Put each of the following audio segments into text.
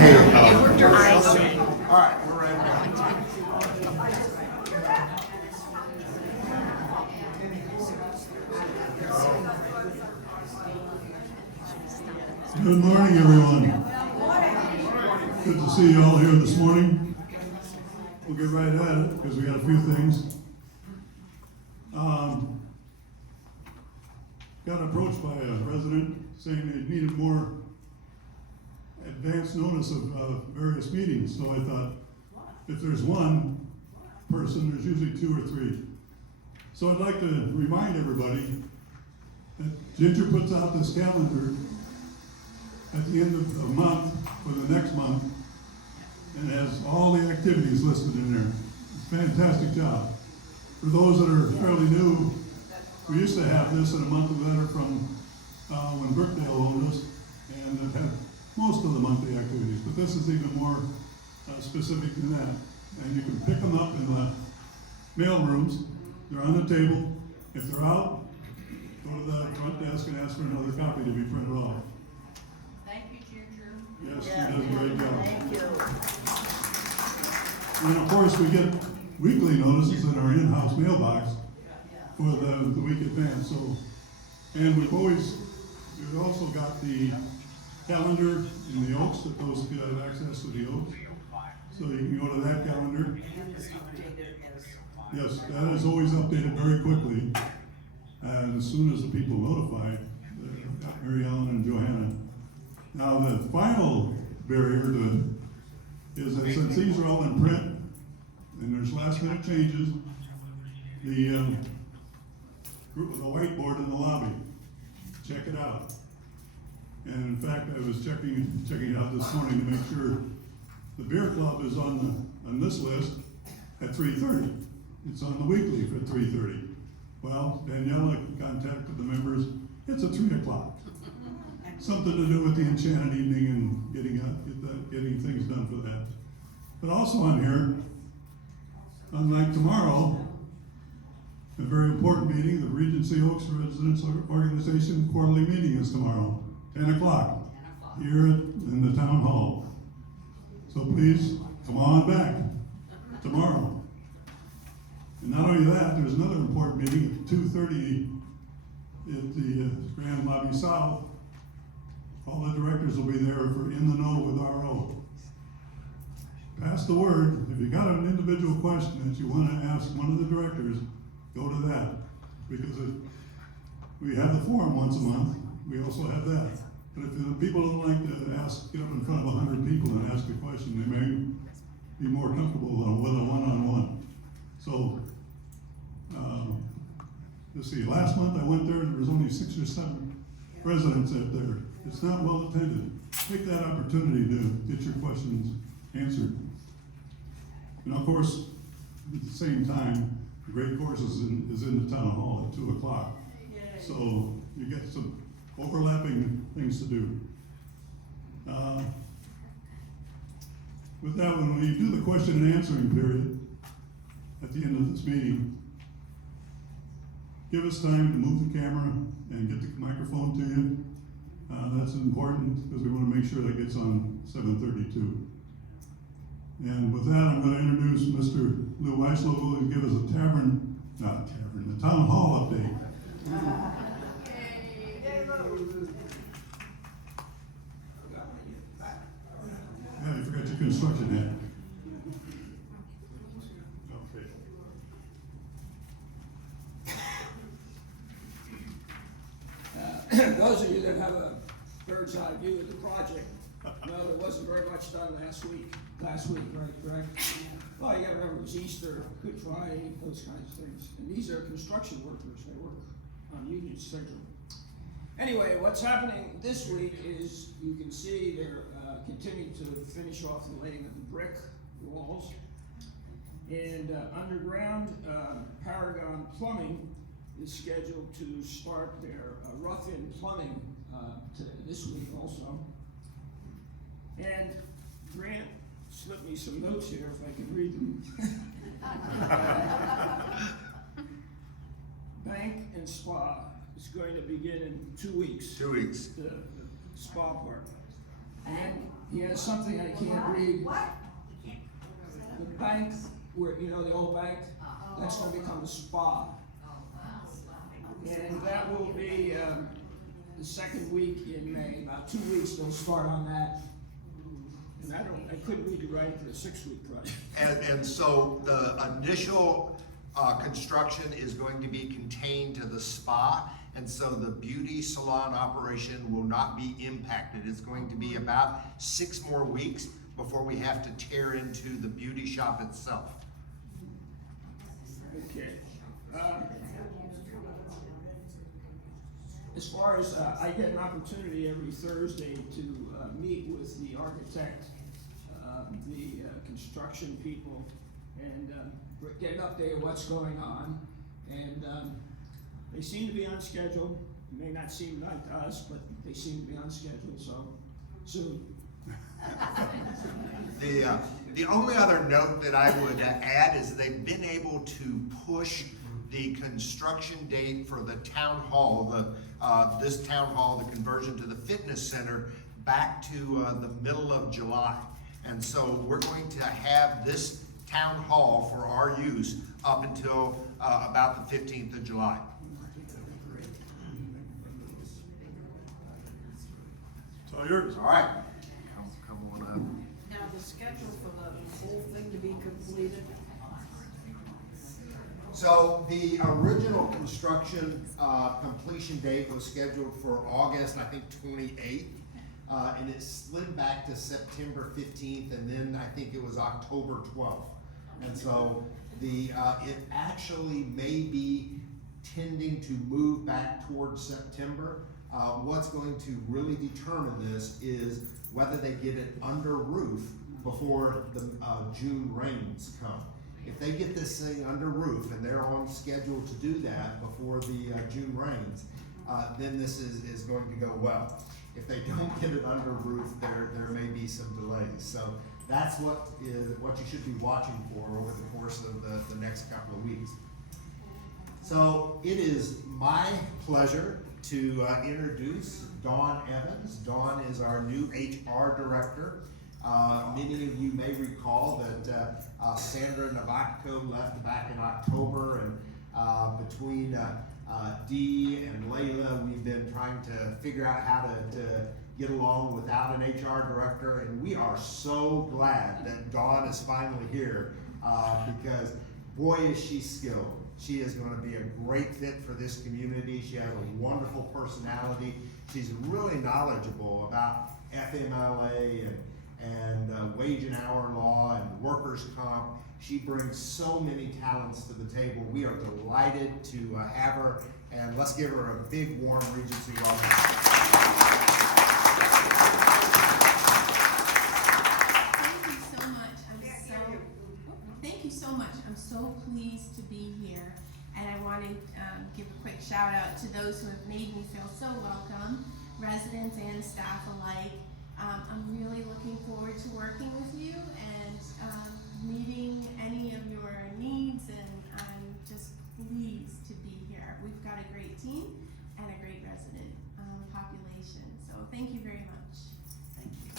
It worked your eyes. All right, we're ready. Good morning, everyone. Good to see you all here this morning. We'll get right at it because we got a few things. Got approached by a resident saying they needed more advance notice of various meetings. So I thought, if there's one person, there's usually two or three. So I'd like to remind everybody that Ginger puts out this calendar at the end of the month for the next month, and it has all the activities listed in there. It's a fantastic job. For those that are fairly new, we used to have this in a monthly letter from when Brookdale owned us, and it had most of the monthly activities, but this is even more specific than that. And you can pick them up in the mail rooms. They're on the table. If they're out, go to the front desk and ask for another copy to be printed off. Thank you, Ginger. Yes, she does a great job. Thank you. And of course, we get weekly notices in our in-house mailbox for the week advance. So, and we've also got the calendar in the Oaks that those who have access to the Oaks. So you can go to that calendar. Yes, that is always updated very quickly. And as soon as the people notify, Mary Ellen and Johanna. Now the final barrier is that since these are all in print and there's last minute changes, the group with the whiteboard in the lobby, check it out. And in fact, I was checking it out this morning to make sure the beer club is on this list at 3:30. It's on the weekly for 3:30. Well, Daniela contacted the members. It's at 3 o'clock. Something to do with the Enchanted Evening and getting things done for that. But also on here, unlike tomorrow, a very important meeting, the Regency Oaks Residents Organization quarterly meeting is tomorrow, 10 o'clock, here in the town hall. So please, come on back tomorrow. And not only that, there's another important meeting at 2:30 at the Grand Lobby South. All the directors will be there for In the Know with RO. Pass the word. If you got an individual question that you want to ask one of the directors, go to that. Because we have the forum once a month. We also have that. But if the people don't like to get up in front of 100 people and ask a question, they may be more comfortable with a one-on-one. So, let's see, last month I went there was only 6 or 7 residents out there. It's not well attended. Take that opportunity to get your questions answered. And of course, at the same time, the great course is in the town hall at 2 o'clock. So you get some overlapping things to do. With that one, when you do the question and answering period at the end of this meeting, give us time to move the camera and get the microphone to you. That's important because we want to make sure that gets on 7:32. And with that, I'm going to introduce Mr. Lou Weislow, who will give us the town hall update. Yeah, you forgot your construction hat. Okay. Those of you that have a bird's eye view of the project know there wasn't very much done last week, right, correct? Well, you gotta remember it was Easter, Good Friday, those kinds of things. And these are construction workers, they work on Union Central. Anyway, what's happening this week is you can see they're continuing to finish off the laying of the brick walls. And underground, Paragon Plumbing is scheduled to start their rough-in plumbing this week also. And Grant slipped me some notes here if I can read them. Bank and Spa is going to begin in 2 weeks. 2 weeks. The spa part. And he has something I can't read. The bank, where, you know, the old bank, that's gonna become a spa. And that will be, the second week in May, about 2 weeks, they'll start on that. And I couldn't read you right for the 6-week project. And so the initial construction is going to be contained to the spa, and so the beauty salon operation will not be impacted. It's going to be about 6 more weeks before we have to tear into the beauty shop itself. Okay. As far as, I get an opportunity every Thursday to meet with the architect, the construction people, and get an update of what's going on. And they seem to be on schedule. It may not seem like to us, but they seem to be on schedule, so soon. The only other note that I would add is they've been able to push the construction date for the town hall, this town hall, the conversion to the fitness center, back to the middle of July. And so we're going to have this town hall for our use up until about the 15th of July. It's all yours. All right, come on up. Now, the schedule for the whole thing to be completed, So the original construction completion date was scheduled for August, I think, 28th. And it slid back to September 15th, and then I think it was October 12th. And so it actually may be tending to move back towards September. What's going to really determine this is whether they get it under roof before the June rains come. If they get this thing under roof and they're on schedule to do that before the June rains, then this is going to go well. If they don't get it under roof, there may be some delays. So that's what you should be watching for over the course of the next couple of weeks. So it is my pleasure to introduce Dawn Evans. Dawn is our new HR director. Many of you may recall that Sandra Novatko left back in October, and between Dee and Layla, we've been trying to figure out how to get along without an HR director, and we are so glad that Dawn is finally here because boy is she skilled. She is going to be a great fit for this community. She has a wonderful personality. She's really knowledgeable about FMLA and wage and hour law and workers' comp. She brings so many talents to the table. We are delighted to have her, and let's give her a big, warm Regency welcome. Thank you so much. I'm so pleased to be here, and I want to give a quick shout out to those who have made me feel so welcome, residents and staff alike. I'm really looking forward to working with you and meeting any of your needs, and I'm just pleased to be here. We've got a great team and a great resident population, so thank you very much. thank you.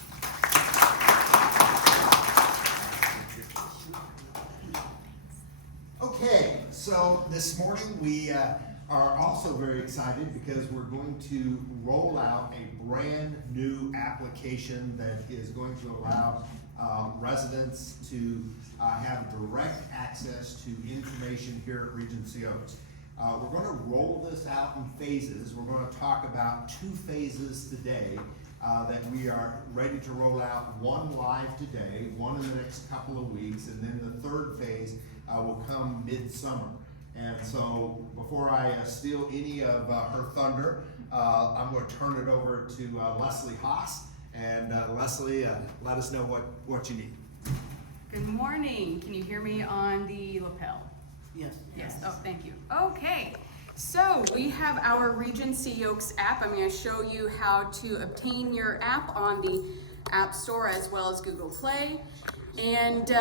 Okay, so this morning we are also very excited because we're going to roll out a brand new application that is going to allow residents to have direct access to information here at Regency Oaks. We're going to roll this out in phases. We're going to talk about 2 phases today that we are ready to roll out, one live today, one in the next couple of weeks, and then the 3rd phase will come mid-summer. And so before I steal any of her thunder, I'm going to turn it over to Leslie Haas. And Leslie, let us know what you need. Good morning. Can you hear me on the lapel? Yes. Yes. Oh, thank you. Okay. So we have our Regency Oaks app. I'm going to show you how to obtain your app on the App Store as well as Google Play. And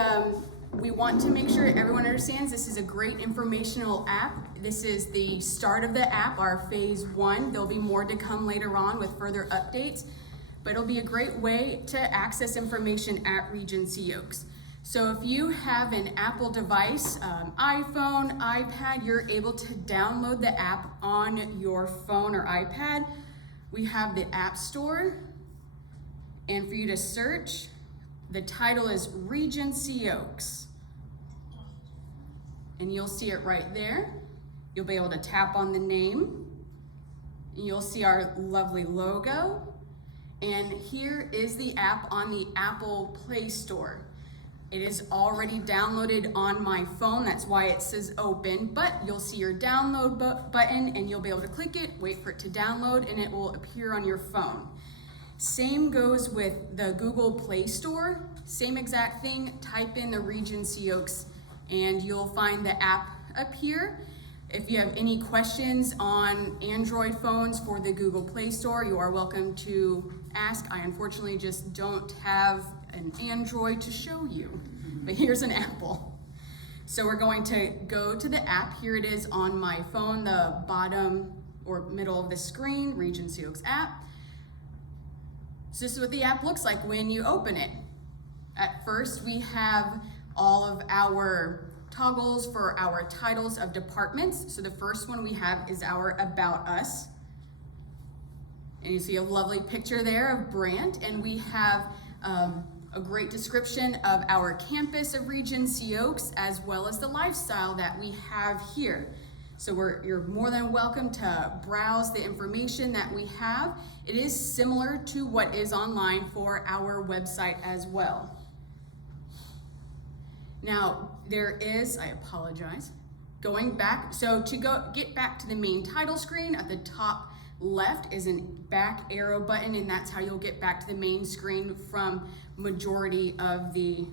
we want to make sure everyone understands this is a great informational app. This is the start of the app, our phase 1. There'll be more to come later on with further updates. but it'll be a great way to access information at Regency Oaks. So if you have an Apple device, iPhone, iPad, you're able to download the app on your phone or iPad. We have the App Store, and for you to search, the title is Regency Oaks. And you'll see it right there. You'll be able to tap on the name, and you'll see our lovely logo. And here is the app on the Apple Play Store. It is already downloaded on my phone, that's why it says open, but you'll see your download button and you'll be able to click it, wait for it to download, and it will appear on your phone. Same goes with the Google Play Store, same exact thing, type in the Regency Oaks and you'll find the app appear. If you have any questions on Android phones for the Google Play Store, you are welcome to ask. I unfortunately just don't have an Android to show you, but here's an Apple. So we're going to go to the app. Here it is on my phone, the bottom or middle of the screen, Regency Oaks app. So this is what the app looks like when you open it. At first, we have all of our toggles for our titles of departments. So the first one we have is our About Us. And you see a lovely picture there of Brant, and we have a great description of our campus of Regency Oaks, as well as the lifestyle that we have here. So you're more than welcome to browse the information that we have. It is similar to what is online for our website as well. Now, there is, I apologize, going back, so to get back to the main title screen, at the top left is a back arrow button, and that's how you'll get back to the main screen from majority of the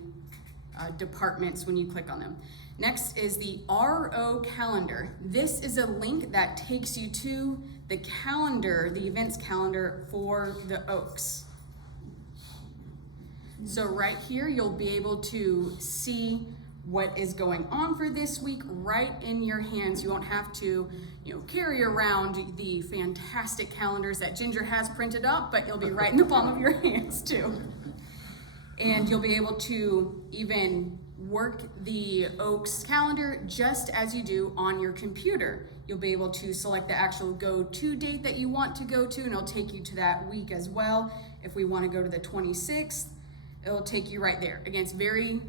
departments when you click on them. Next is the RO calendar. This is a link that takes you to the calendar, the events calendar for the Oaks. So right here, you'll be able to see what is going on for this week right in your hands. You won't have to, carry around the fantastic calendars that Ginger has printed up, but you'll be right in the palm of your hands too. And you'll be able to even work the Oaks calendar just as you do on your computer. You'll be able to select the actual go-to date that you want to go to, and it'll take you to that week as well. If we want to go to the 26th, it'll take you right there. Again,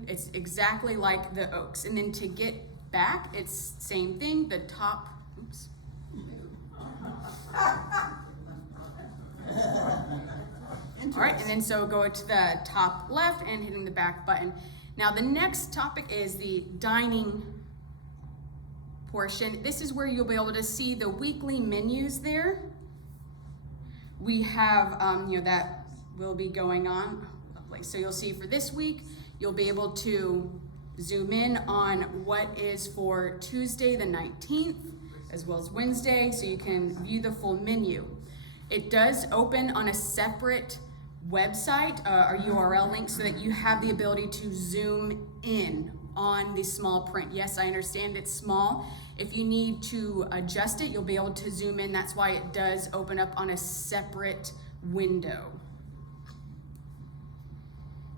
it's exactly like the Oaks. And then to get back, it's same thing, the top, oops. All right, and then so go to the top left and hitting the back button. Now the next topic is the dining portion. This is where you'll be able to see the weekly menus there. We have, that will be going on. So you'll see for this week, you'll be able to zoom in on what is for Tuesday the 19th, as well as Wednesday, so you can view the full menu. It does open on a separate website, a URL link, so that you have the ability to zoom in on the small print. Yes, I understand it's small. If you need to adjust it, you'll be able to zoom in. That's why it does open up on a separate window.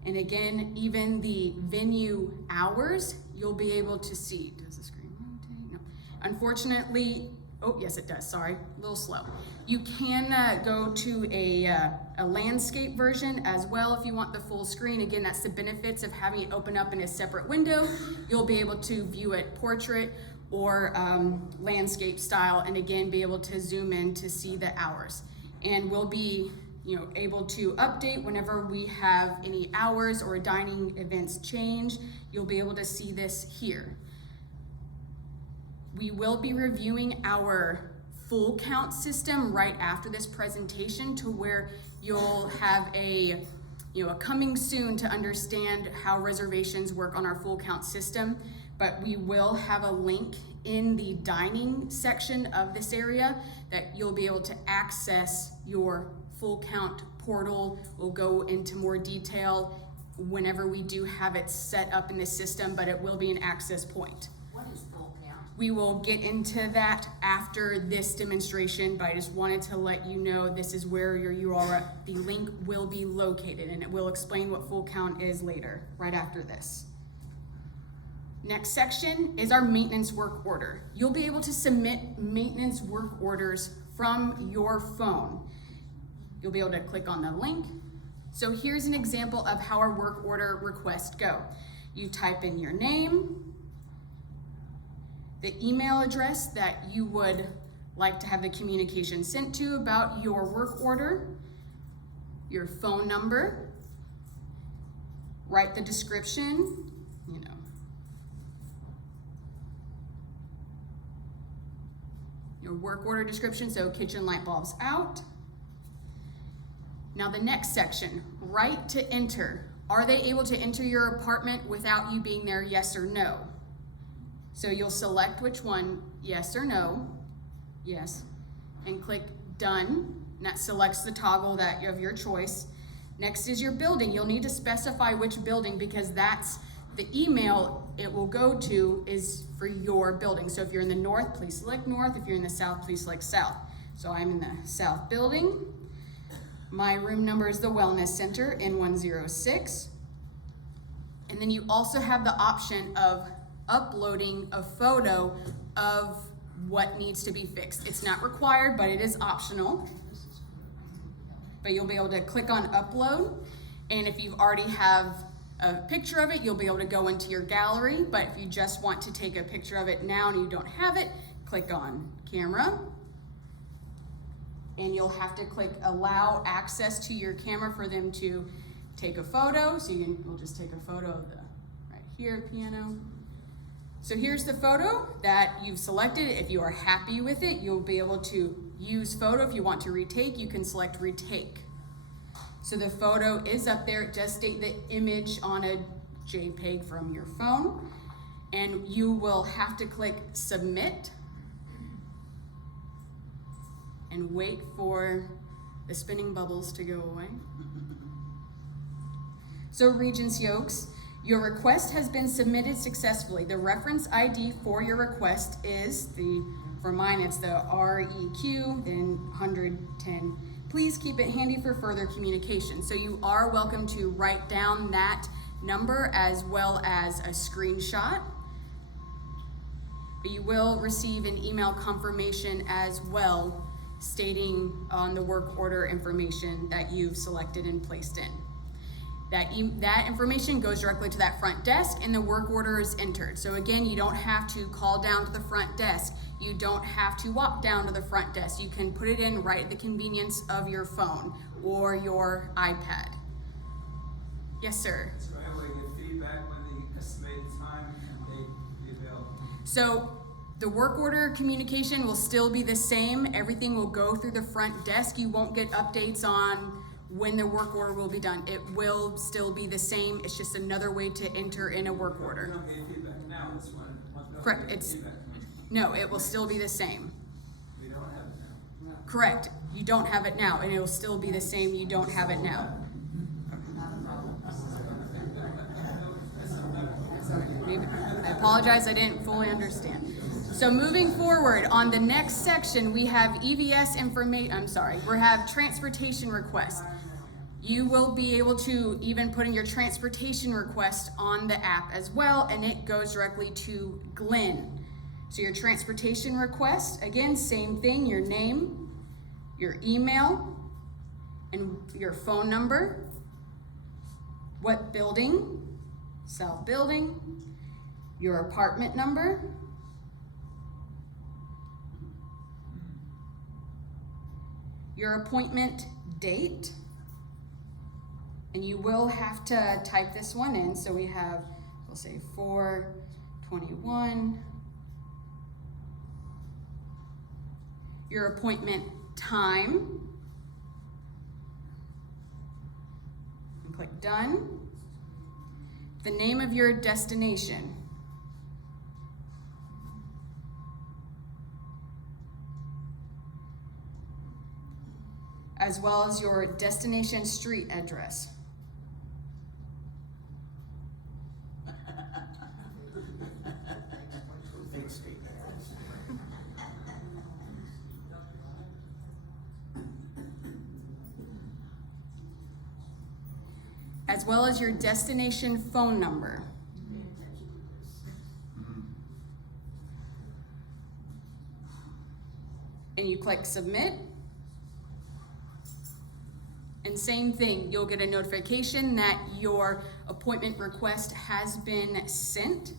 And again, even the venue hours, you'll be able to see. Does the screen rotate? No. Unfortunately, oh, yes it does, sorry, a little slow. You can go to a landscape version as well if you want the full screen. Again, that's the benefits of having it open up in a separate window. You'll be able to view it portrait or landscape style, and again, be able to zoom in to see the hours. And we'll be able to update whenever we have any hours or dining events change. You'll be able to see this here. We will be reviewing our full count system right after this presentation, to where you'll have a coming soon to understand how reservations work on our full count system. But we will have a link in the dining section of this area that you'll be able to access your full count portal. We'll go into more detail whenever we do have it set up in the system, but it will be an access point. What is full count? We will get into that after this demonstration, but I just wanted to let you know this is where your URL, the link will be located, and it will explain what full count is later, right after this. Next section is our maintenance work order. You'll be able to submit maintenance work orders from your phone. You'll be able to click on the link. So here's an example of how our work order requests go. You type in your name, the email address that you would like to have the communication sent to about your work order, your phone number, write the description, your work order description, so kitchen light bulbs out. Now the next section, right to enter. Are they able to enter your apartment without you being there, yes or no? So you'll select which one, yes or no, yes, and click done, and that selects the toggle that of your choice. Next is your building. You'll need to specify which building because that's the email it will go to is for your building. So if you're in the north, please select north. If you're in the south, please select south. So I'm in the south building. My room number is the Wellness Center N106. And then you also have the option of uploading a photo of what needs to be fixed. It's not required, but it is optional. But you'll be able to click on upload. And if you already have a picture of it, you'll be able to go into your gallery. But if you just want to take a picture of it now and you don't have it, click on camera. And you'll have to click allow access to your camera for them to take a photo. So we'll just take a photo of the right here, piano. So here's the photo that you've selected. If you are happy with it, you'll be able to use photo. If you want to retake, you can select retake. So the photo is up there. It does state the image on a JPEG from your phone. And you will have to click submit and wait for the spinning bubbles to go away. So Regency Oaks, your request has been submitted successfully. The reference ID for your request is for mine it's the REQ, then 110. Please keep it handy for further communication. So you are welcome to write down that number as well as a screenshot. But you will receive an email confirmation as well stating on the work order information that you've selected and placed in. That information goes directly to that front desk and the work order is entered. So again, you don't have to call down to the front desk. You don't have to walk down to the front desk. You can put it in right at the convenience of your phone or your iPad. Yes, sir. So how will I get feedback when the estimated time and date be available? So the work order communication will still be the same. Everything will go through the front desk. You won't get updates on when the work order will be done. It will still be the same. It's just another way to enter in a work We order. don't get feedback now, this one. Correct, no, it will still be the same. We don't have it now. Correct, you don't have it now, and it will still be the same, you don't have it now. I apologize, I didn't fully understand. So moving forward, on the next section, we have EVS information, we have transportation requests. You will be able to even put in your transportation request on the app as well, and it goes directly to Glenn. So your transportation request, again, same thing, your name, your email, and your phone number, what building, South Building, your apartment number, your appointment date, and you will have to type this one in. So we have, we'll say 4/21. Your appointment time, and click done. The name of your destination. As well as your destination street address. as well as your destination phone number. And you click submit. And same thing, you'll get a notification that your appointment request has been sent.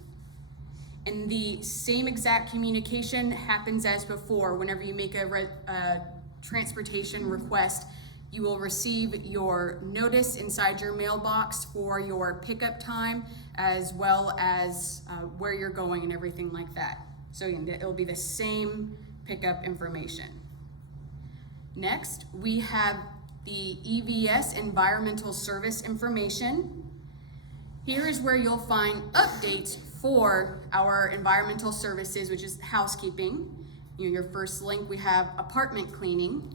And the same exact communication happens as before. Whenever you make a transportation request, you will receive your notice inside your mailbox for your pickup time, as well as where you're going and everything like that. So again, it'll be the same pickup information. Next, we have the EVS Environmental Service information. Here is where you'll find updates for our environmental services, which is housekeeping. Your first link, we have apartment cleaning.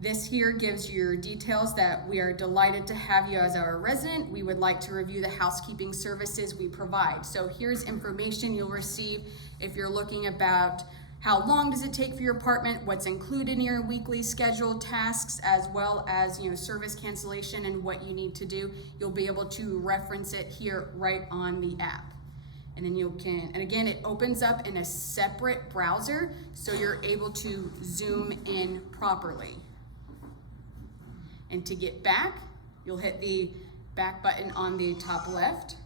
This here gives you your details that we are delighted to have you as our resident. We would like to review the housekeeping services we provide. So here's information you'll receive if you're looking about how long does it take for your apartment, what's included in your weekly scheduled tasks, as well as service cancellation and what you need to do. You'll be able to reference it here right on the app. And then and again, it opens up in a separate browser, so you're able to zoom in properly. And to get back, you'll hit the back button on the top left.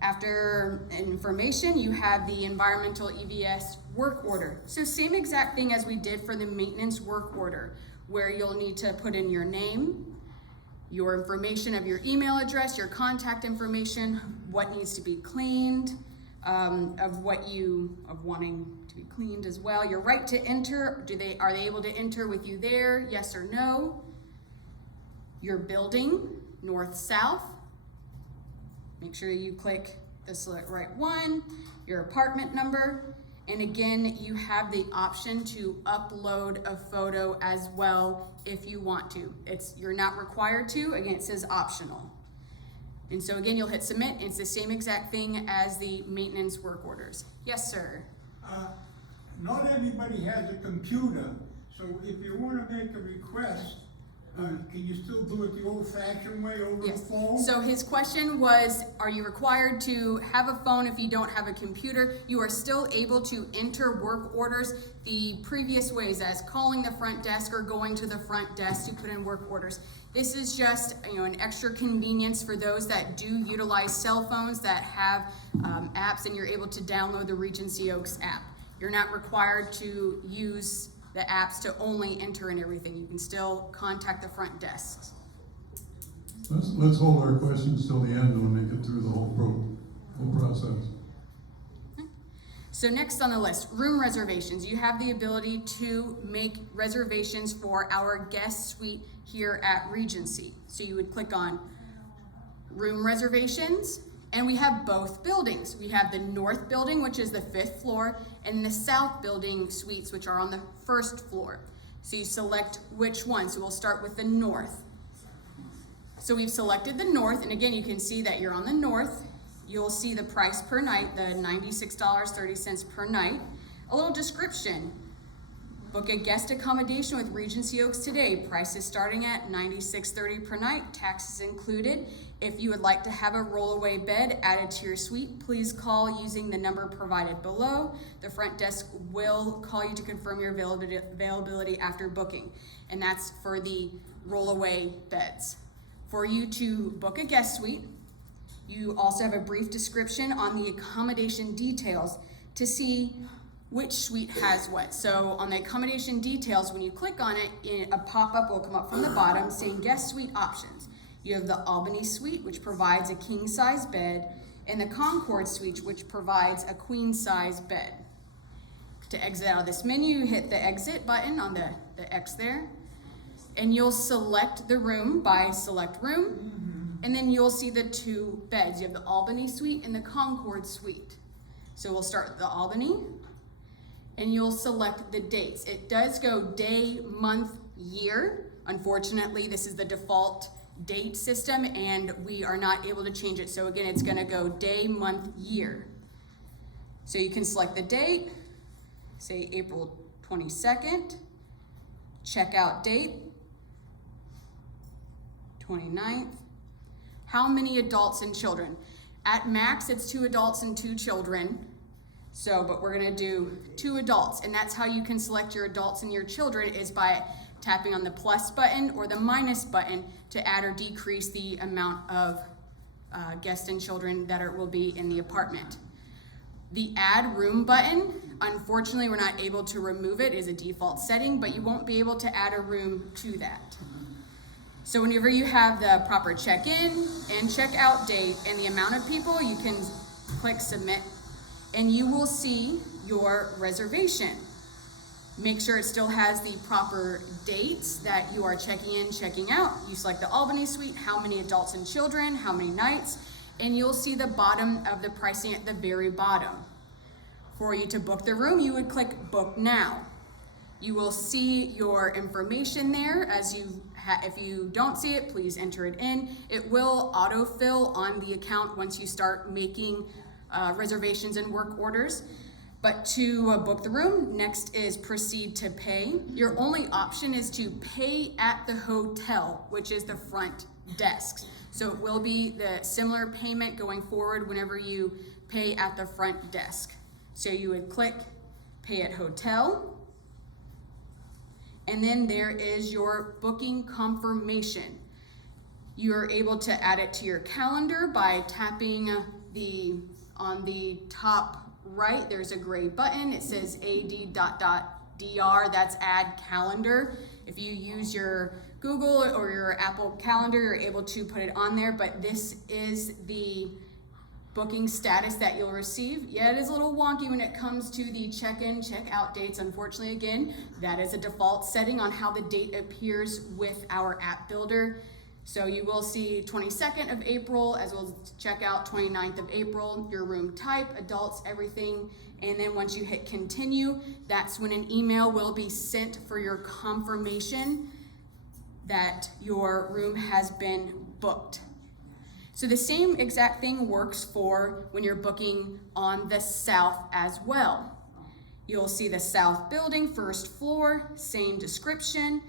After information, you have the environmental EVS work order. So same exact thing as we did for the maintenance work order, where you'll need to put in your name, your information of your email address, your contact information, what needs to be cleaned, of wanting to be cleaned as well. Your right to enter, are they able to enter with you there? Yes or no? Your building, north, south. Make sure you click the select right one, your apartment number, and again, you have the option to upload a photo as well if you want to. You're not required to, again, it says optional. And so again, you'll hit submit, and it's the same exact thing as the maintenance work orders. Yes, sir? Not everybody has a computer, so if you want to make a request, can you still do it the old-fashioned way over the phone? So his question was, are you required to have a phone if you don't have a computer? You are still able to enter work orders the previous ways, as calling the front desk or going to the front desk to put in work orders. This is just an extra convenience for those that do utilize cell phones that have apps, and you're able to download the Regency Oaks app. You're not required to use the apps to only enter and everything. You can still contact the front desks. Let's hold our questions till the end and we'll make it through the whole process. So next on the list, room reservations. You have the ability to make reservations for our guest suite here at Regency. So you would click on room reservations, and we have both buildings. We have the north building, which is the 5th floor, and the south building suites, which are on the 1st floor. So you select which one. So we'll start with the north. So we've selected the north, and again, you can see that you're on the north. You'll see the price per night, the $96.30 per night. A little description. Book a guest accommodation with Regency Oaks today. Price is starting at $96.30 per night, taxes included. If you would like to have a rollaway bed added to your suite, please call using the number provided below. The front desk will call you to confirm your availability after booking, and that's for the rollaway beds. For you to book a guest suite, you also have a brief description on the accommodation details to see which suite has what. So on the accommodation details, when you click on it, a pop-up will come up from the bottom saying guest suite options. You have the Albany suite, which provides a king-size bed, and the Concord suite, which provides a queen-size bed. To exit out of this menu, you hit the exit button on the X there, and you'll select the room by select room, and then you'll see the 2 beds. You have the Albany suite and the Concord suite. So we'll start with the Albany, and you'll select the dates. It does go day, month, year. Unfortunately, this is the default date system, and we are not able to change it. So again, it's gonna go day, month, year. So you can select the date, say April 22nd, checkout date, 29th. How many adults and children? At max, it's 2 adults and 2 children. So, but we're gonna do 2 adults, and that's how you can select your adults and your children, is by tapping on the plus button or the minus button to add or decrease the amount of guests and children that will be in the apartment. The add room button, unfortunately, we're not able to remove it. It is a default setting, but you won't be able to add a room to that. So whenever you have the proper check-in and check-out date and the amount of people, you can click submit, and you will see your reservation. Make sure it still has the proper dates that you are checking in, checking out. You select the Albany suite, how many adults and children, how many nights, and you'll see the bottom of the pricing at the very bottom. For you to book the room, you would click book now. You will see your information there. If you don't see it, please enter it in. It will autofill on the account once you start making reservations and work orders. But to book the room, next is proceed to pay. Your only option is to pay at the hotel, which is the front desk. So it will be the similar payment going forward whenever you pay at the front desk. So you would click pay at hotel, and then there is your booking confirmation. You are able to add it to your calendar by tapping on the top right, there's a gray button. It says AD.dr, that's add calendar. If you use your Google or your Apple Calendar, you're able to put it on there, but this is the booking status that you'll receive. Yeah, it is a little wonky when it comes to the check-in, check-out dates. Unfortunately, again, that is a default setting on how the date appears with our app builder. So you will see 22nd of April, as well as checkout 29th of April, your room type, adults, everything. And then once you hit continue, that's when an email will be sent for your confirmation that your room has been booked. So the same exact thing works for when you're booking on the south as well. You'll see the south building, first floor, same description.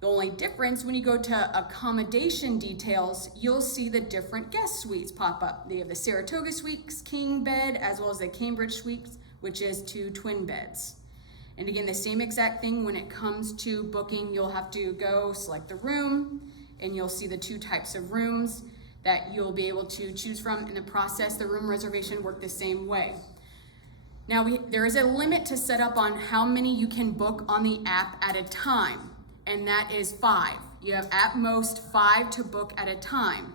The only difference, when you go to accommodation details, you'll see the different guest suites pop up. They have the Saratoga suites, king bed, as well as the Cambridge suites, which is 2 twin beds. And again, the same exact thing when it comes to booking. You'll have to go select the room, and you'll see the 2 types of rooms that you'll be able to choose from. In the process, the room reservation worked the same way. Now, there is a limit to set up on how many you can book on the app at a time, and that is 5. You have at most 5 to book at a time.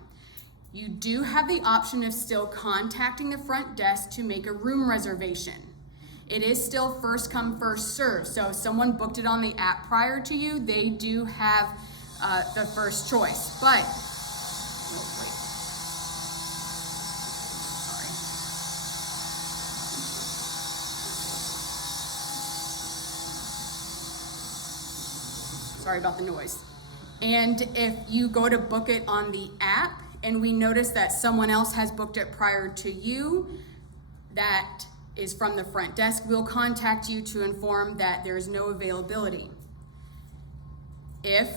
You do have the option of still contacting the front desk to make a room reservation. It is still first come, first serve. So if someone booked it on the app prior to you, they do have the first choice. But sorry about the noise. And if you go to book it on the app and we notice that someone else has booked it prior to you, that is from the front desk, we'll contact you to inform that there is no availability. If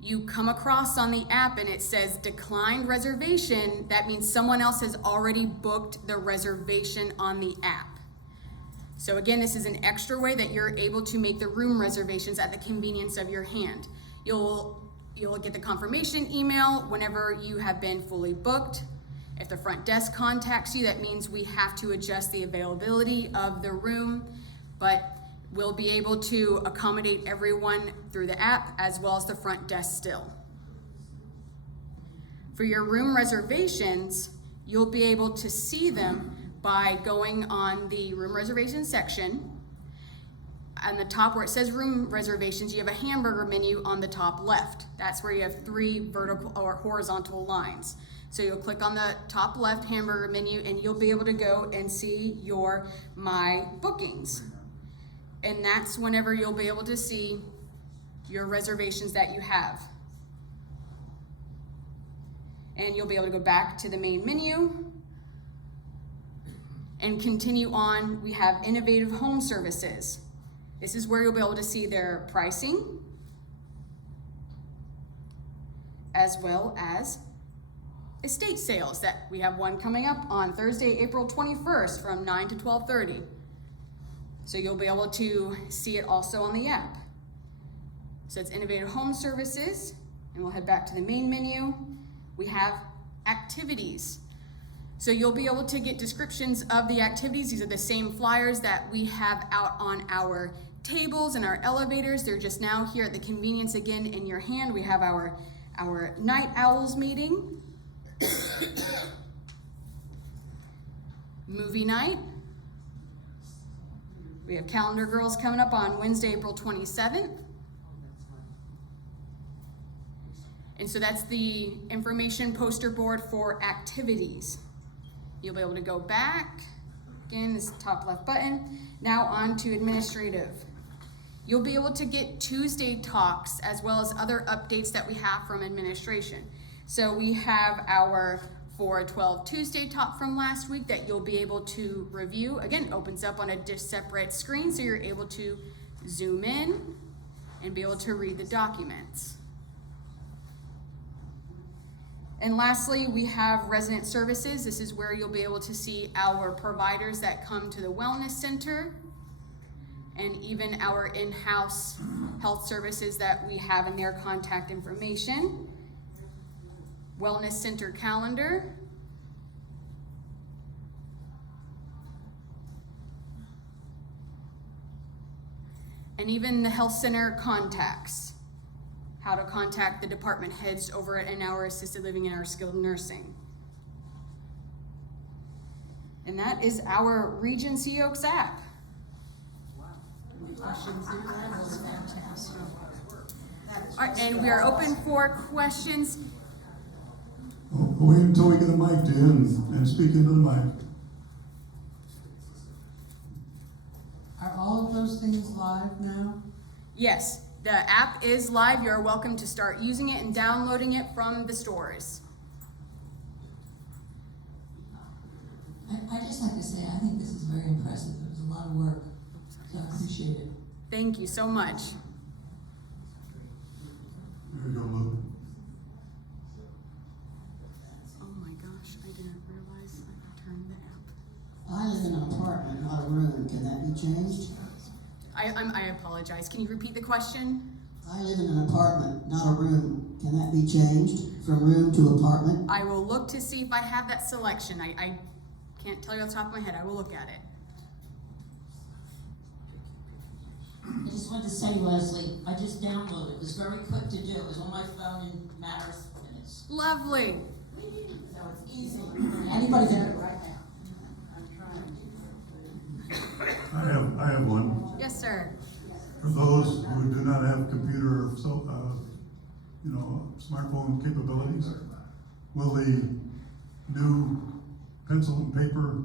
you come across on the app and it says declined reservation, that means someone else has already booked the reservation on the app. So again, this is an extra way that you're able to make the room reservations at the convenience of your hand. You'll get the confirmation email whenever you have been fully booked. If the front desk contacts you, that means we have to adjust the availability of the room, but we'll be able to accommodate everyone through the app as well as the front desk still. For your room reservations, you'll be able to see them by going on the room reservation section. On the top where it says room reservations, you have a hamburger menu on the top left. That's where you have 3 vertical or horizontal lines. So you'll click on the top left hamburger menu and you'll be able to go and see your My Bookings. And that's whenever you'll be able to see your reservations that you have. And you'll be able to go back to the main menu and continue on. We have Innovative Home Services. This is where you'll be able to see their pricing. as well as estate sales that we have one coming up on Thursday, April 21st from 9 to 12:30. So you'll be able to see it also on the app. So it's Innovative Home Services, and we'll head back to the main menu. We have activities. So you'll be able to get descriptions of the activities. These are the same flyers that we have out on our tables and our elevators. They're just now here at the convenience again in your hand. We have our Night Owls meeting, movie night. We have Calendar Girls coming up on Wednesday, April 27th. And so that's the information poster board for activities. You'll be able to go back. Again, this top left button. Now on to administrative. You'll be able to get Tuesday talks as well as other updates that we have from administration. So we have our 412 Tuesday talk from last week that you'll be able to review. Again, opens up on a separate screen so you're able to zoom in and be able to read the documents. And lastly, we have resident services. This is where you'll be able to see our providers that come to the wellness center and even our in-house health services that we have in their contact information. Wellness center calendar. And even the health center contacts. How to contact the department heads over in our assisted living and our skilled nursing. And that is our Regency Oaks app. Questions there? That was fantastic. All right, and we are open for questions. Wait until we get a mic to you and speak into the mic. Are all of those things live now? Yes, the app is live. You're welcome to start using it and downloading it from the stores. I just like to say, I think this is very impressive. It was a lot of work, so I appreciate it. Thank you so much. There you go, Luke. Oh my gosh, I didn't realize I turned the app. I live in an apartment, not a room. Can that be changed? I apologize. Can you repeat the question? I live in an apartment, not a room. Can that be changed from room to apartment? I will look to see if I have that selection. I can't tell you off the top of my head. I will look at it. I just wanted to say, Leslie, I just downloaded it. It was very quick to do. It was on my phone in matters of minutes. Lovely. So it's easy. Anybody can do it right now. I have one. Yes, sir. For those who do not have computer or smartphone capabilities, will the new pencil and paper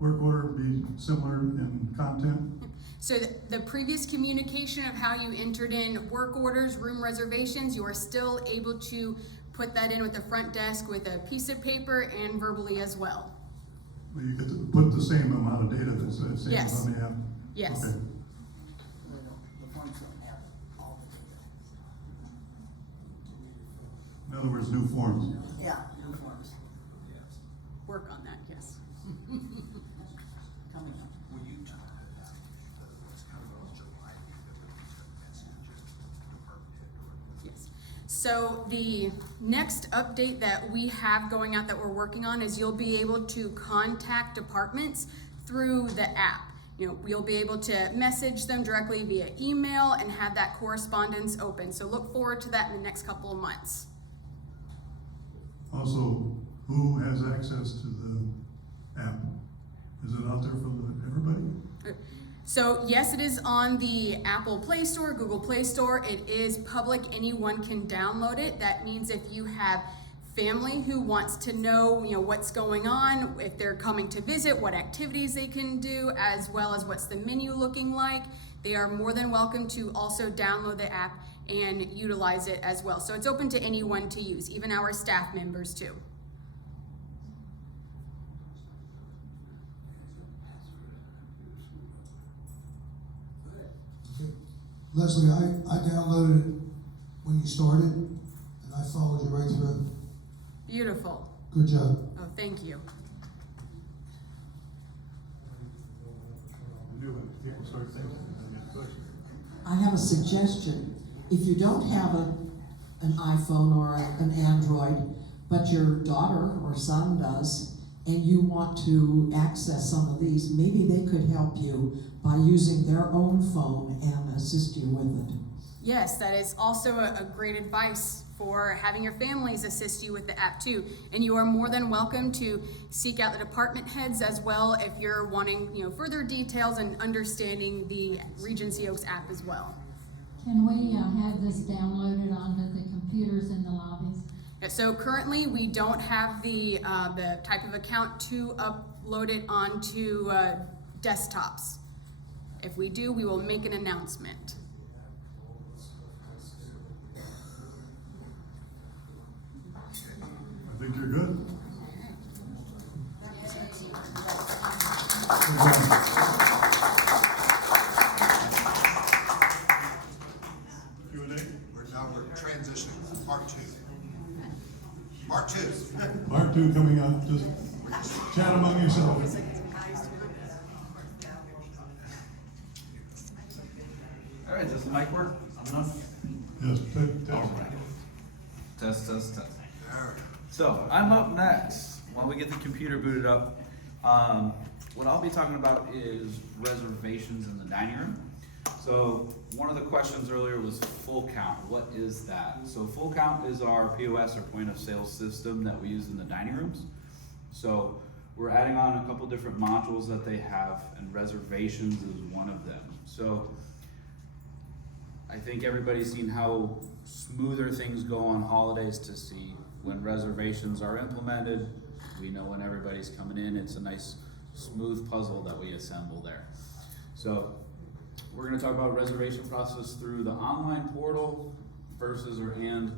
work order be similar in content? So the previous communication of how you entered in work orders, room reservations, you are still able to put that in with the front desk with a piece of paper and verbally as well. Well, you get to put the same amount of data that's the same Yes. on the app? Yes. Okay. In other words, new forms. Yeah, new forms Work on that, yes. coming up. Yes. So the next update that we have going out that we're working on is you'll be able to contact departments through the app. You'll be able to message them directly via email and have that correspondence open. So look forward to that in the next couple of months. Also, who has access to the app? Is it out there for everybody? So yes, it is on the Apple Play Store, Google Play Store. It is public, anyone can download it. That means if you have family who wants to know, what's going on, if they're coming to visit, what activities they can do, as well as what's the menu looking like, they are more than welcome to also download the app and utilize it as well. So it's open to anyone to use, even our staff members too. Leslie, I downloaded it when you started, and I followed you right through. Beautiful. Good job. Oh, thank you. People start thinking, I have a suggestion. If you don't have an iPhone or an Android, but your daughter or son does, and you want to access some of these, maybe they could help you by using their own phone and assist you with it. Yes, that is also a great advice for having your families assist you with the app too. And you are more than welcome to seek out the department heads as well if you're wanting, further details and understanding the Regency Oaks app as well. Can we have this downloaded onto the computers in the lobbies? Yeah, so currently we don't have the type of account to upload it onto desktops. If we do, we will make an announcement. I think you're good. We're transitioning, part two. Part two. Part two coming up, just chat among yourselves. All right, does the mic work? Enough? Yes, test. All right. Test. So I'm up next. While we get the computer booted up, what I'll be talking about is reservations in the dining room. So one of the questions earlier was full count. What is that? So full count is our POS or point of sale system that we use in the dining rooms. So we're adding on a couple different modules that they have, and reservations is one of them. So I think everybody's seen how smoother things go on holidays to see when reservations are implemented. We know when everybody's coming in. It's a nice smooth puzzle that we assemble there. So we're going to talk about reservation process through the online portal and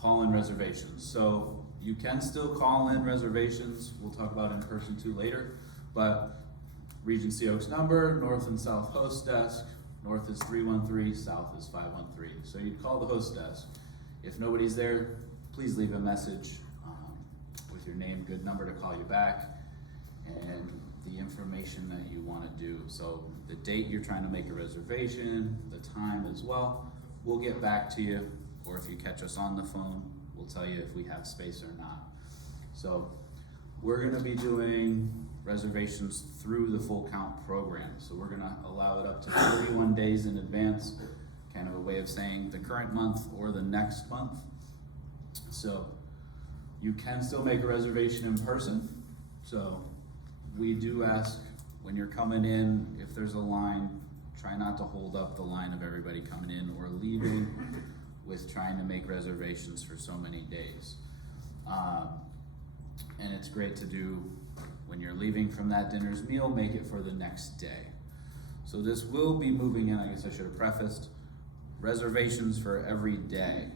call-in reservations. So you can still call in reservations. We'll talk about in person too later, but Regency Oaks number, north and south host desk. North is 313, south is 513. So you'd call the host desk. If nobody's there, please leave a message with your name, good number to call you back, and the information that you want to do. So the date you're trying to make a reservation, the time as well. We'll get back to you, or if you catch us on the phone, we'll tell you if we have space or not. So we're going to be doing reservations through the full count program. So we're going to allow it up to 31 days in advance, kind of a way of saying the current month or the next month. So you can still make a reservation in person. So we do ask when you're coming in, if there's a line, try not to hold up the line of everybody coming in or leaving with trying to make reservations for so many days. And it's great to do when you're leaving from that dinner's meal, make it for the next day. So this will be moving in, I guess I should have prefaced, reservations for every day.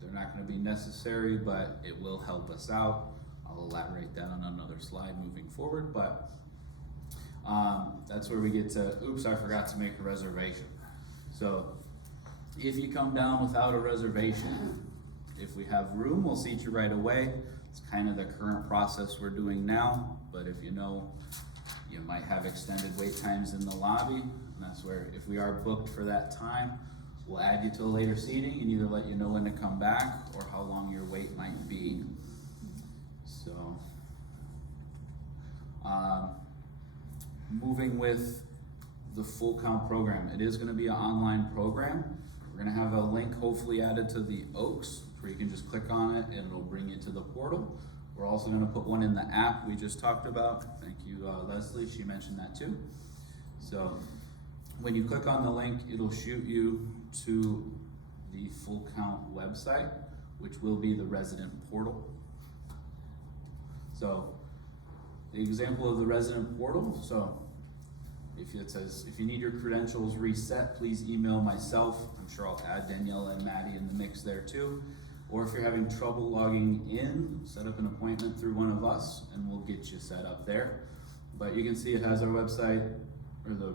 They're not going to be necessary, but it will help us out. I'll elaborate that on another slide moving forward, but that's where we get to, oops, I forgot to make a reservation. So if you come down without a reservation, if we have room, we'll seat you right away. It's kind of the current process we're doing now, but if you know, you might have extended wait times in the lobby, and that's where, if we are booked for that time, we'll add you to a later seating and either let you know when to come back or how long your wait might be. So, moving with the full count program, it is going to be an online program. We're going to have a link hopefully added to the Oaks where you can just click on it and it'll bring you to the portal. We're also going to put one in the app we just talked about. Thank you, Leslie, she mentioned that too. So when you click on the link, it'll shoot you to the full count website, which will be the resident portal. So the example of the resident portal, so if it says, if you need your credentials reset, please email myself. I'm sure I'll add Daniela and Maddie in the mix there too. Or if you're having trouble logging in, set up an appointment through one of us and we'll get you set up there. But you can see it has our website, or the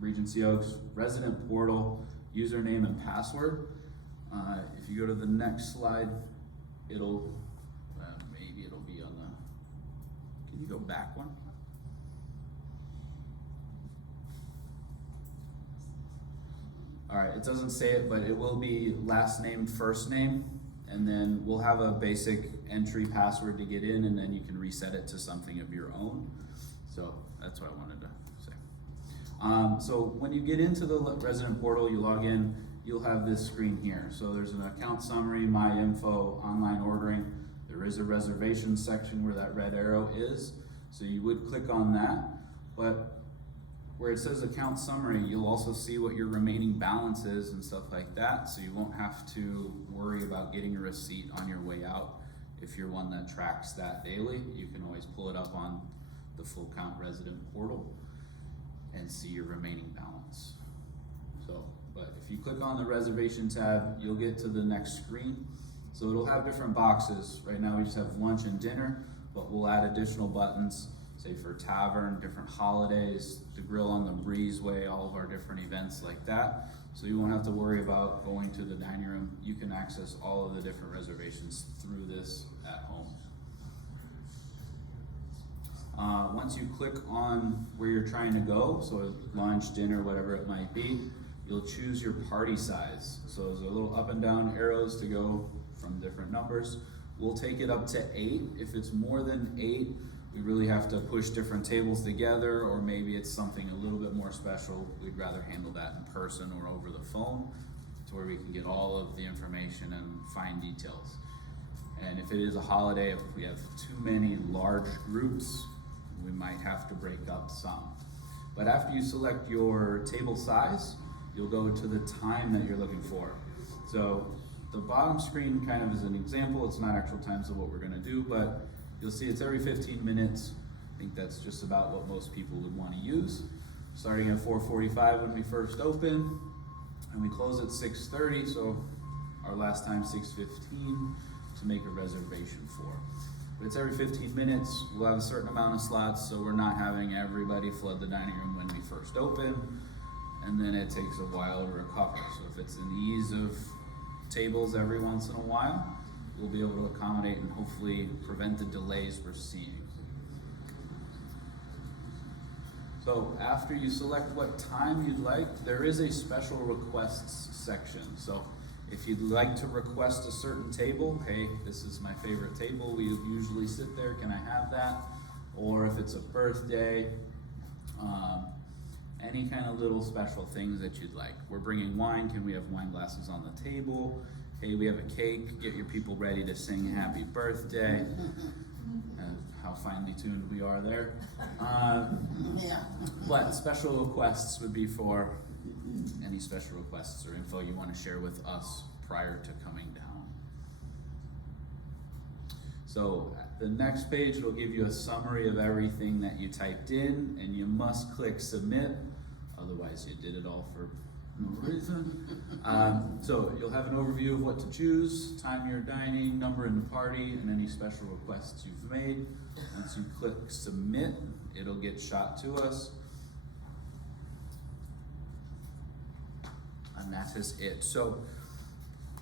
Regency Oaks resident portal, username and password. If you go to the next slide, it'll, maybe it'll be on the, can you go back one? Alright, it doesn't say it, but it will be last name, first name, and then we'll have a basic entry password to get in, and then you can reset it to something of your own. So that's what I wanted to say. So when you get into the resident portal, you log in, you'll have this screen here. So there's an account summary, my info, online ordering. There is a reservation section where that red arrow is. So you would click on that, but where it says account summary, you'll also see what your remaining balance is and stuff like that. So you won't have to worry about getting a receipt on your way out. If you're one that tracks that daily, you can always pull it up on the full count resident portal and see your remaining balance. So, but if you click on the reservation tab, you'll get to the next screen. So it'll have different boxes. Right now we just have lunch and dinner, but we'll add additional buttons, say for tavern, different holidays, the grill on the breezeway, all of our different events like that. So you won't have to worry about going to the dining room. You can access all of the different reservations through this at home. Once you click on where you're trying to go, so lunch, dinner, whatever it might be, you'll choose your party size. So there's a little up and down arrows to go from different numbers. We'll take it up to 8. If it's more than 8, we really have to push different tables together, or maybe it's something a little bit more special. We'd rather handle that in person or over the phone, to where we can get all of the information and fine details. And if it is a holiday, if we have too many large groups, we might have to break up some. But after you select your table size, you'll go to the time that you're looking for. So the bottom screen kind of is an example. It's not actual times of what we're gonna do, but you'll see it's every 15 minutes. I think that's just about what most people would want to use. Starting at 4:45 when we first open, and we close at 6:30, so our last time 6:15 to make a reservation for. But it's every 15 minutes. We'll have a certain amount of slots, so we're not having everybody flood the dining room when we first open, and then it takes a while to recover. So if it's an ease of tables every once in a while, we'll be able to accommodate and hopefully prevent the delays we're seeing. So after you select what time you'd like, there is a special requests section. So if you'd like to request a certain table, hey, this is my favorite table, we usually sit there, can I have that? Or if it's a birthday, any kind of little special things that you'd like. We're bringing wine, can we have wine glasses on the table? Hey, we have a cake, get your people ready to sing happy birthday. And how finely tuned we are there. But special requests would be for any special requests or info you want to share with us prior to coming down. So the next page will give you a summary of everything that you typed in, and you must click submit, otherwise you did it all for no reason. So you'll have an overview of what to choose, time you're dining, number in the party, and any special requests you've made. Once you click submit, it'll get shot to us. And that is it. So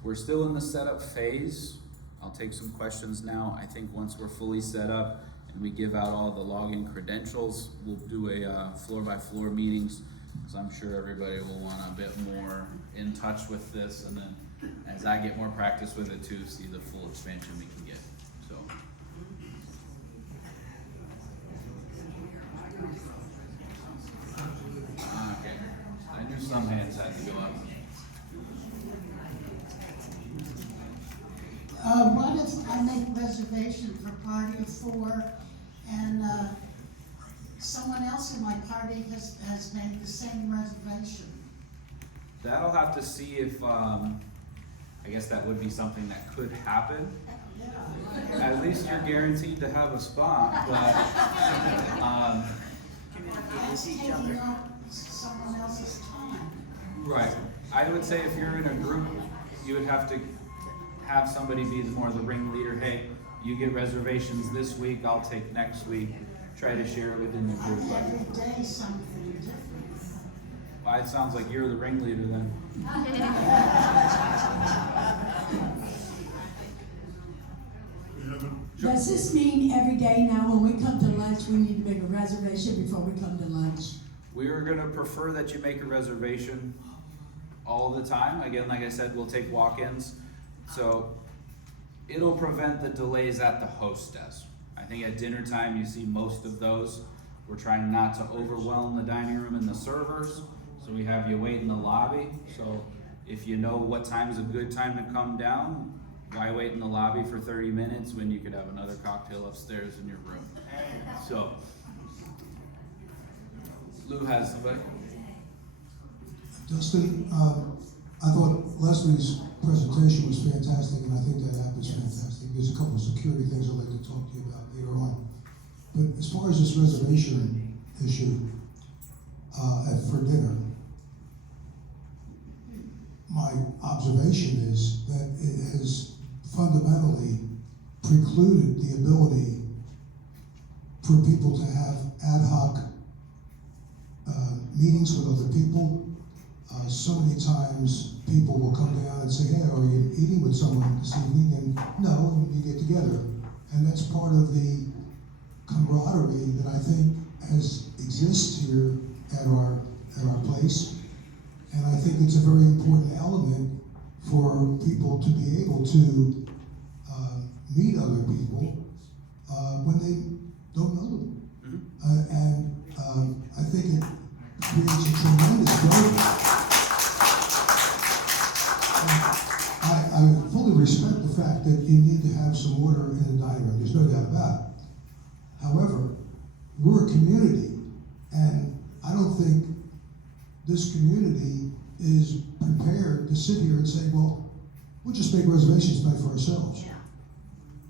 we're still in the setup phase. I'll take some questions now. I think once we're fully set up and we give out all the login credentials, we'll do a floor-by-floor meetings, because I'm sure everybody will want a bit more in touch with this, and then as I get more practice with it too, see the full expansion we can get. So. Okay, I knew some hands had to go up. What if I make reservation for party of 4 and someone else in my party has made the same reservation? That'll have to see if, I guess that would be something that could happen. Yeah. At least you're guaranteed to have a spot, but, That's taking up someone else's time. right. I would say if you're in a group, you would have to have somebody be more the ringleader. Hey, you get reservations this week, I'll take next week. Try to share it within the group. Every day something different. It sounds like you're the ringleader then. Does this mean every day now when we come to lunch, we need to make a reservation before we come to lunch? We are gonna prefer that you make a reservation all the time. Again, like I said, we'll take walk-ins. So it'll prevent the delays at the host desk. I think at dinner time, you see most of those. We're trying not to overwhelm the dining room and the servers, so we have you wait in the lobby. So if you know what time is a good time to come down, why wait in the lobby for 30 minutes when you could have another cocktail upstairs in your room? So, Lou has somebody. Dustin, I thought Leslie's presentation was fantastic, and I think that app is fantastic. There's a couple of security things I'd like to talk to you about later on. But as far as this reservation issue for dinner, my observation is that it has fundamentally precluded the ability for people to have ad hoc meetings with other people. So many times people will come down and say, hey, are you eating with someone this evening? And no, you get together. And that's part of the camaraderie that I think exists here at our place. And I think it's a very important element for people to be able to meet other people when they don't know them. I think it creates a tremendous burden. I fully respect the fact that you need to have some order in the dining room. There's no doubt about it. However, we're a community, and I don't think this community is prepared to sit here and say, well, we'll just make reservations tonight for ourselves. Yeah.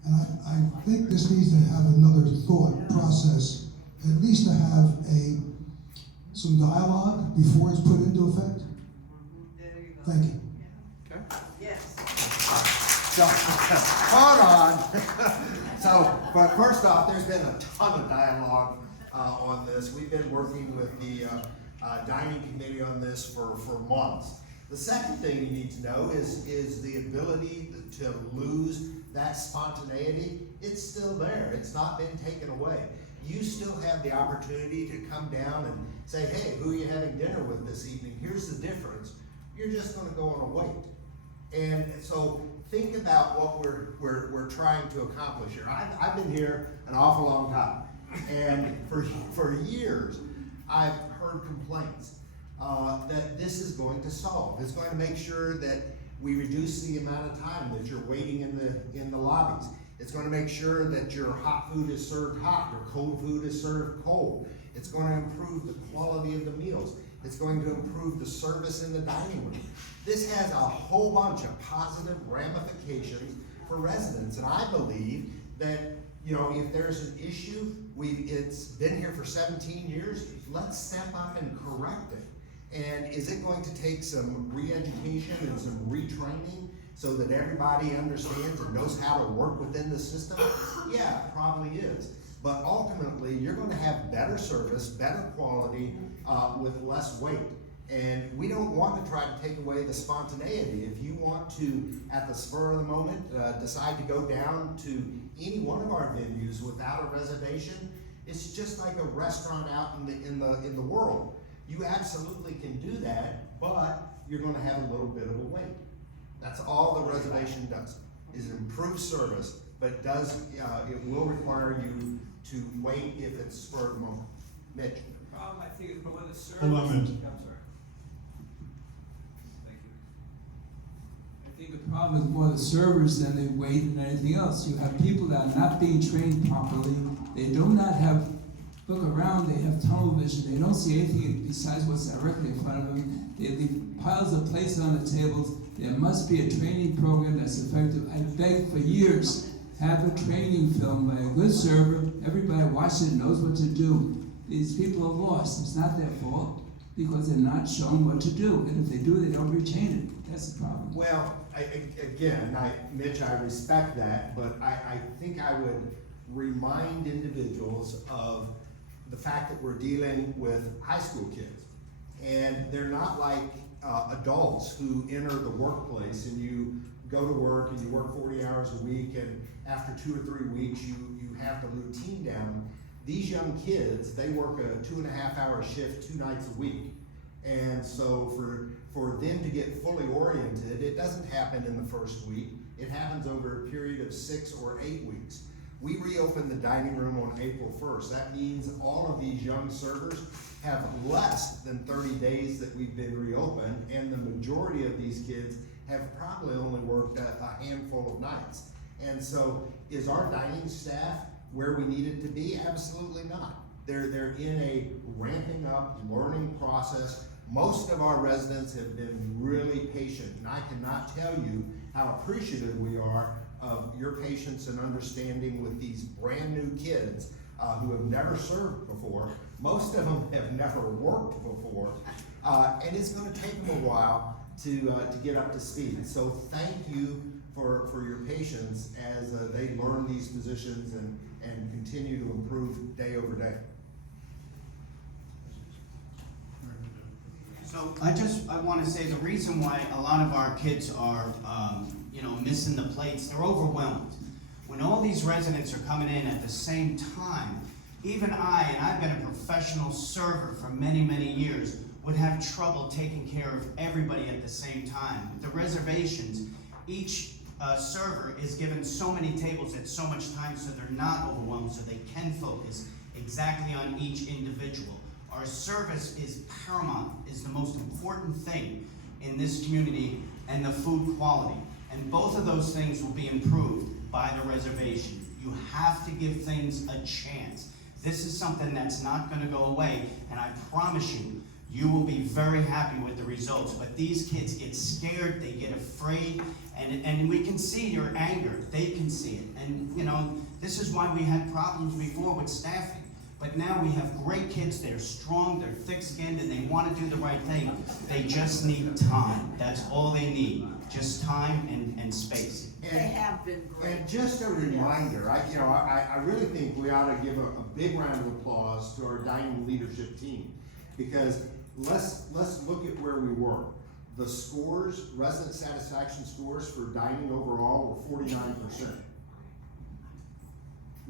And I think this needs to have another thought process, at least to have some dialogue before it's put into effect. Thank you. Okay. Yes. So, hold on. But first off, there's been a ton of dialogue on this. We've been working with the dining committee on this for months. The second thing you need to know is the ability to lose that spontaneity. It's still there. It's not been taken away. You still have the opportunity to come down and say, hey, who are you having dinner with this evening? Here's the difference. You're just going to go on a wait. And so think about what we're trying to accomplish here. I've been here an awful long time, and for years I've heard complaints that this is going to solve. It's going to make sure that we reduce the amount of time that you're waiting in the lobbies. It's going to make sure that your hot food is served hot, your cold food is served cold. It's going to improve the quality of the meals. It's going to improve the service in the dining room. This has a whole bunch of positive ramifications for residents, and I believe that, you know, if there's an issue, it's been here for 17 years, let's step up and correct it. And is it going to take some re-education and some retraining so that everybody understands and knows how to work within the system? Yeah, it probably is. But ultimately, you're going to have better service, better quality, with less wait. And we don't want to try to take away the spontaneity. If you want to, at the spur of the moment, decide to go down to any one of our venues without a reservation, it's just like a restaurant out in the world. You absolutely can do that, but you're going to have a little bit of a wait. That's all the reservation does, is improve service, but it will require you to wait if it's spur of the moment. Mitch. The problem, I think, is more the service. Hold on, Mitch. I'm sorry. Thank you. I think the problem is more the servers than the wait and anything else. You have people that are not being trained properly. They do not look around, they have tunnel vision. They don't see anything besides what's directly in front of them. They leave piles of plates on the tables. There must be a training program that's effective. I begged for years, have a training film by a good server. Everybody watching it knows what to do. These people are lost. It's not their fault because they're not shown what to do. And if they do, they don't retain it. That's the problem. Well, Mitch, I respect that, but I think I would remind individuals of the fact that we're dealing with high school kids. And they're not like adults who enter the workplace, and you go to work and you work 40 hours a week, and after 2 or 3 weeks you have the routine down. These young kids, they work a 2.5 hour shift 2 nights a week. And so for them to get fully oriented, it doesn't happen in the first week. It happens over a period of 6 or 8 weeks. We reopened the dining room on April 1st. That means all of these young servers have less than 30 days that we've been reopened, and the majority of these kids have probably only worked a handful of nights. And so is our dining staff where we need it to be? Absolutely not. They're in a ramping up learning process. Most of our residents have been really patient, and I cannot tell you how appreciative we are of your patience and understanding with these brand new kids who have never served before. Most of them have never worked before, and it's going to take them a while to get up to speed. So thank you for your patience as they learn these positions and continue to improve day over day. So I want to say the reason why a lot of our kids are, missing the plates, they're overwhelmed. When all these residents are coming in at the same time, even I've been a professional server for many, many years, would have trouble taking care of everybody at the same time. With the reservations, each server is given so many tables at so much time so they're not overwhelmed, so they can focus exactly on each individual. Our service is paramount, is the most important thing in this community, and the food quality. And both of those things will be improved by the reservation. You have to give things a chance. This is something that's not going to go away, and I promise you, you will be very happy with the results. But these kids get scared, they get afraid, and we can see your anger. They can see it. And this is why we had problems before with staffing. But now we have great kids, they're strong, they're thick-skinned, and they want to do the right thing. They just need time. That's all they need, just time and space. They have been great. And just a reminder, I really think we ought to give a big round of applause to our dining leadership team, because let's look at where we were. The scores, resident satisfaction scores for dining overall were 49%.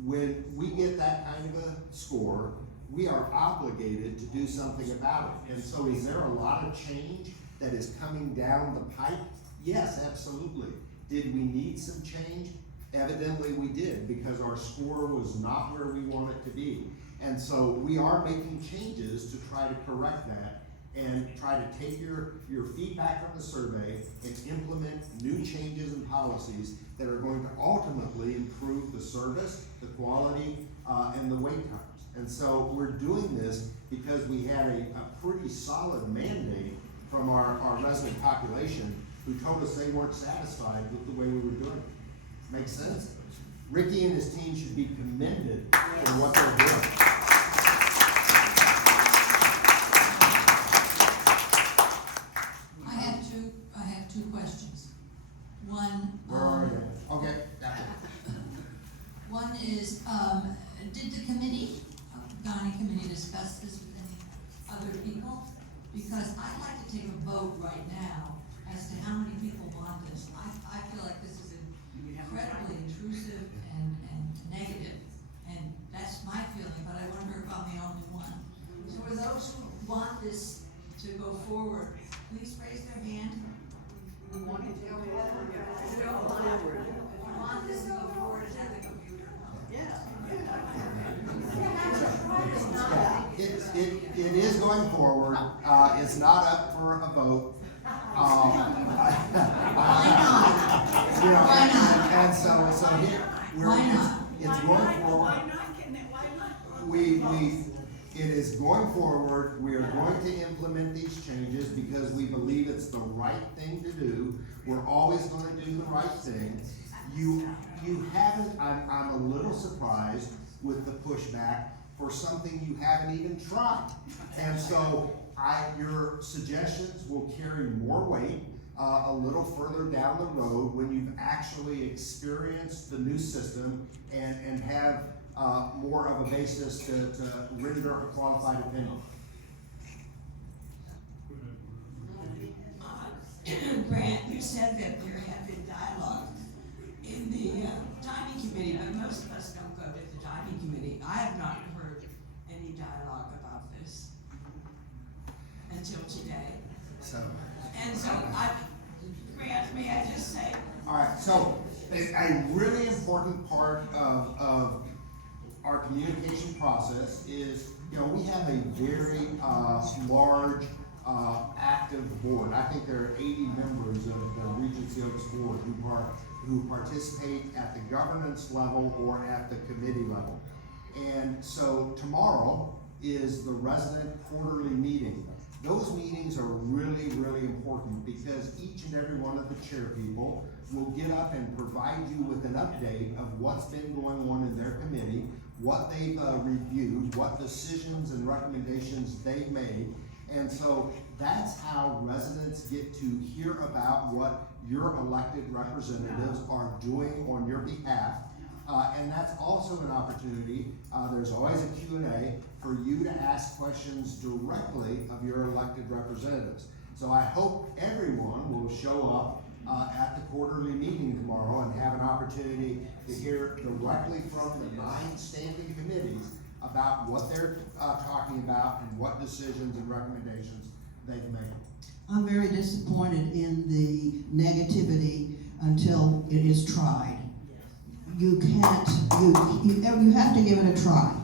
When we get that kind of a score, we are obligated to do something about it. And so is there a lot of change that is coming down the pipe? Yes, absolutely. Did we need some change? Evidently we did, because our score was not where we want it to be. And so we are making changes to try to correct that and try to take your feedback from the survey and implement new changes and policies that are going to ultimately improve the service, the quality, and the wait times. And so we're doing this because we had a pretty solid mandate from our resident population who told us they weren't satisfied with the way we were doing it. Make sense? Ricky and his team should be commended for what they're doing. I have two questions. One. Where are you? Okay. One is, did the dining committee discuss this with any other people? Because I'd like to take a vote right now as to how many people want this. I feel like this is incredibly intrusive and negative, and that's my feeling, but I wonder if I'm the only one. So for those who want this to go forward, please raise their hand. We want it to go forward. If you want this to go forward, is that the computer? It is going forward. It's not up for a vote. Why not? And so here it's going forward. It is going forward. We are going to implement these changes because we believe it's the right thing to do. We're always going to do the right thing. You haven't. I'm a little surprised with the pushback for something you haven't even tried. And so your suggestions will carry more weight a little further down the road when you've actually experienced the new system and have more of a basis to render a qualified opinion. Grant, you said that there had been dialogue in the timing committee, but most of us don't go to the timing committee. I have not heard any dialogue about this until today. And so Grant, may I just say? All right, so a really important part of our communication process is, we have a very large, active board. I think there are 80 members of the Regency Oaks board who participate at the governance level or at the committee level. And so tomorrow is the resident quarterly meeting. Those meetings are really, really important because each and every one of the chair people will get up and provide you with an update of what's been going on in their committee, what they've reviewed, what decisions and recommendations they've made. And so that's how residents get to hear about what your elected representatives are doing on your behalf. And that's also an opportunity, there's always a Q&A for you to ask questions directly of your elected representatives. So I hope everyone will show up at the quarterly meeting tomorrow and have an opportunity to hear directly from the 9 standing committees about what they're talking about and what decisions and recommendations they've made. I'm very disappointed in the negativity until it is tried. You can't, you have to give it a try.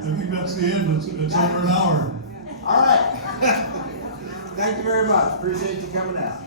I think that's the end. It's over an hour. All right. Thank you very much. Appreciate you coming out.